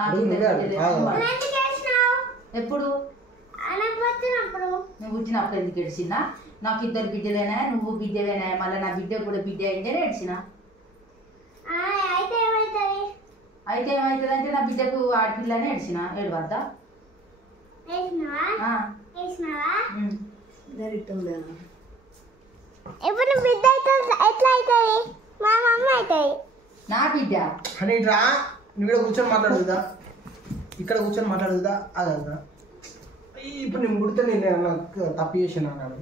నాకు ఎప్పుడు నువ్వు పుట్టినప్పుడు ఎందుకు ఏడ్చినా? నాకు 2 బిడ్డలేనా, నువ్వు బిడ్డలేనా, మళ్ళీ నా బిడ్డ కూడా బిడ్డ అయిందే ఏడ్చినా. అయితే ఏమవుతుంది అంటే నా బిడ్డకు ఆడపిల్లని ఏడ్చిన. ఏడవద్దా? నా బిడ్డ అని రా, నువ్వు కూర్చొని మాట్లాడుతుందా? ఇక్కడ కూర్చొని మాట్లాడుతుందా? అదా ఇప్పుడు నేను పుడితే నేను తప్పు చేసాను అన్నాడు.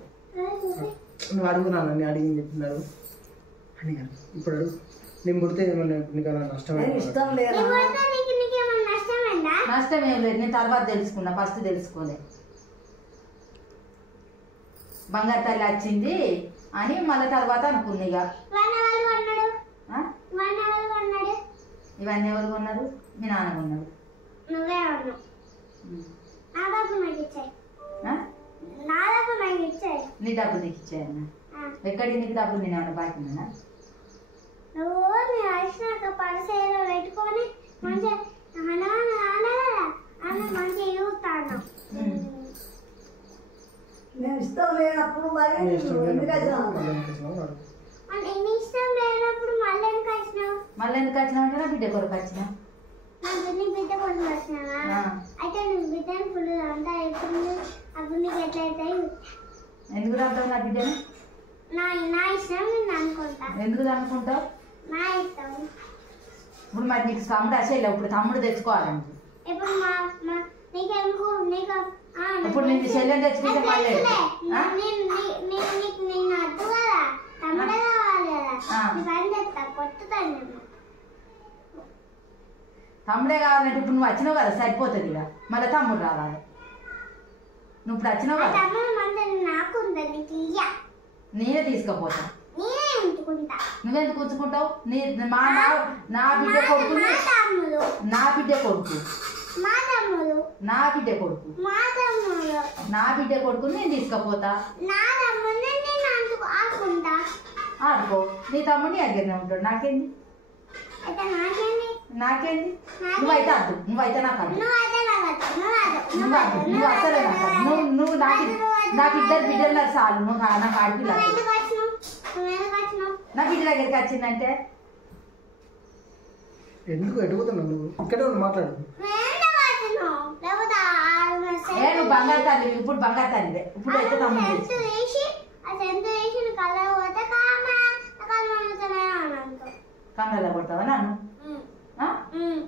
నువ్వు అడుగున్నాను, నేను అడిగింది చెప్తున్నారు అడిగాను. ఇప్పుడు అడుగు, నేను పుడితే ఏమన్నా నీకు నష్టం? నష్టం ఏం లేదు, నేను తర్వాత తెలుసుకున్నా, ఫస్ట్ తెలుసుకోలే. బంగారు తల్లి వచ్చింది అని మళ్ళీ తర్వాత అనుకుంది. ఇక ఇవన్నీ ఎవరు కొన్నారు? మీ నాన్న కొన్నాడు. నీ డబ్బులు నీకు ఇచ్చాయన్నా? ఎక్కడికి నీకు డబ్బులు? నేను ఏమన్నా బాకినా? నేను ఇష్టం లేనప్పుడు మరి మళ్ళీ ఎందుకు వచ్చినావు అంటే నా బిడ్డ కొరకు వచ్చినా. ఎందుకు రాద్దావు నా బిడ్డని? ఎందుకు అనుకుంటావు? ఇప్పుడు మరి నీకు తమ్ముడు అసలు ఇప్పుడు తమ్ముడు తెచ్చుకోవాలండి. ఇప్పుడు నేను చెల్లెని తెచ్చుకుంటే మళ్ళీ తమ్ముడే కావాలంటే ఇప్పుడు నువ్వు వచ్చినావు కదా సరిపోతుంది. ఇక మళ్ళీ తమ్ముడు రావాలి. నువ్వు ఇప్పుడు వచ్చినావు కదా, నేనే తీసుకుపోతా. నువ్వెందుకు ఉంచుకుంటావు? నా బిడ్డ కొడుకు నా బిడ్డ కొడుకు నా బిడ్డ కొడుకు నా బిడ్డ కొడుకుని నేను తీసుకుపోతా. ఆడుకో, నీ తమ్ముడిని దగ్గరనే ఉంటాడు. నాకేంది? నువ్వైతే అద్దు, నువ్వైతే నాకు అద్దు, నువ్వు అసలే నాకు నువ్వు నాకు 2 బిడ్డలు చాలు. నువ్వు నాకు ఆడపిల్ల నా బిడ్డ దగ్గరికి వచ్చిందంటే ఎందుకు ఎడుగుతున్నావు? నువ్వు ఇక్కడే మాట్లాడు. నువ్వు బంగారు తల్లి, ఇప్పుడు బంగారు తల్లి. ఇప్పుడు అయితే తమ్ముడు కన్నలో కొడతావా నన్ను?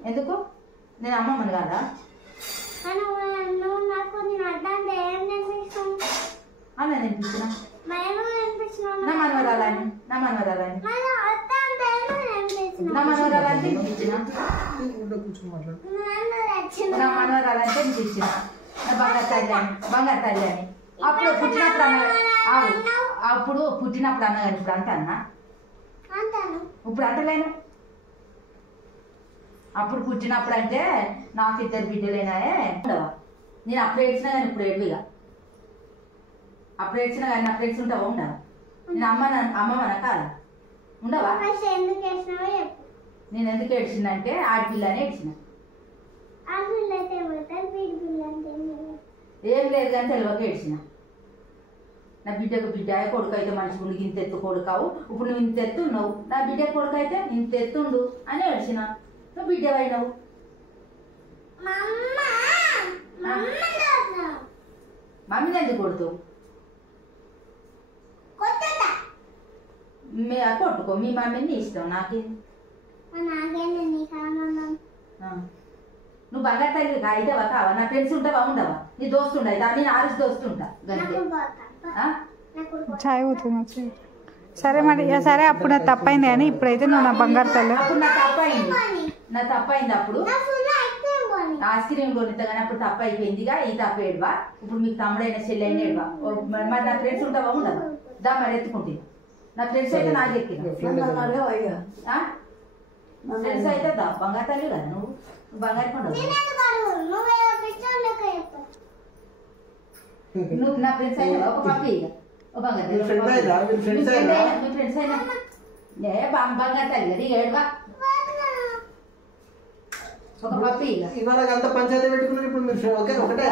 ఎందుకు? నేను అమ్మమ్మని కాదా? అన్న నేర్పించిన నా మనవరాలని తినిపించిన నా మనవరాలంటే తినిపించిన నా బంగారు తల్లి అని. అప్పుడు పుట్టినప్పుడు అప్పుడు పుట్టినప్పుడు అన్నగాని ఇప్పుడు అంటన్నా? ఇప్పుడు అంటలేను. అప్పుడు పుట్టినప్పుడు అంటే నాకు 2 బిడ్డలేనాయే ఉండవా? నేను అప్పుడు ఏడ్చినా కానీ ఇప్పుడు ఏడుగా. అప్పుడు ఏడ్చినా కానీ అప్పుడు ఏడ్చి ఉంటావా? ఉండవా? నేను అమ్మమ్మన కాదా? ఉండవా? నేను ఎందుకు ఏడ్చిందంటే ఆడపిల్ల అని ఏడ్చిన. ఏం లేదు కానీ తెలియక ఏడ్చిన. నా బిడ్డకు బిడ్డ కొడుకు అయితే మంచిగా ఉండి ఇంత ఎత్తు కొడుకావు, ఇప్పుడు నువ్వు ఇంత ఎత్తున్నావు. నా బిడ్డ కొడుకు అయితే ఇంత ఎత్తుండు అని ఏడ్చిన. నువ్వు బిడ్డ అయినావు. మమ్మీని ఎందుకు కొడుతావు? కొట్టుకో, మీ మమ్మీని ఇష్టం. నాకేంది? నువ్వు బంగారు తల్లి అయితావా కావా? నా ఫ్రెండ్స్ ఉంటావా? ఉండవా? నీ దోస్తు ఉండ అయితే నేను ఆరుసు దోస్తు ఉంటా. చాయ్ పోతుంది. సరే మరి, సరే అప్పుడు నాకు తప్పైంది కానీ ఇప్పుడైతే నువ్వు నా బంగారు తల్లి. అప్పుడు నా తప్పైంది అప్పుడు ఐస్ క్రీమ్ కొనిస్తా కానీ అప్పుడు తప్పు అయిపోయిందిగా. ఈ తప్పు ఏడువా? ఇప్పుడు మీకు తమ్ముడైన చెల్లి అయిన ఏడువా? మరి నా ఫ్రెండ్స్ ఉంటావా? ఉండవా? దా మరి ఎత్తుకుంటే నా ఫ్రెండ్స్ అయితే నాకు ఎక్కిన ఫ్రెండ్స్ అయితే దా బంగారు తల్లి కదా. నువ్వు బంగారు కొండ నువ్వు నా ఫ్రెండ్స్ అయినా ఒక పక్క బంగారు ఫ్రెండ్స్ అయినా బంగారు తల్లి ఏడువా? ఒక పప్పి ఇక ఇవాళ అంత పంచాయతీ పెట్టుకున్నారు ఇప్పుడు మీరు ఒకటే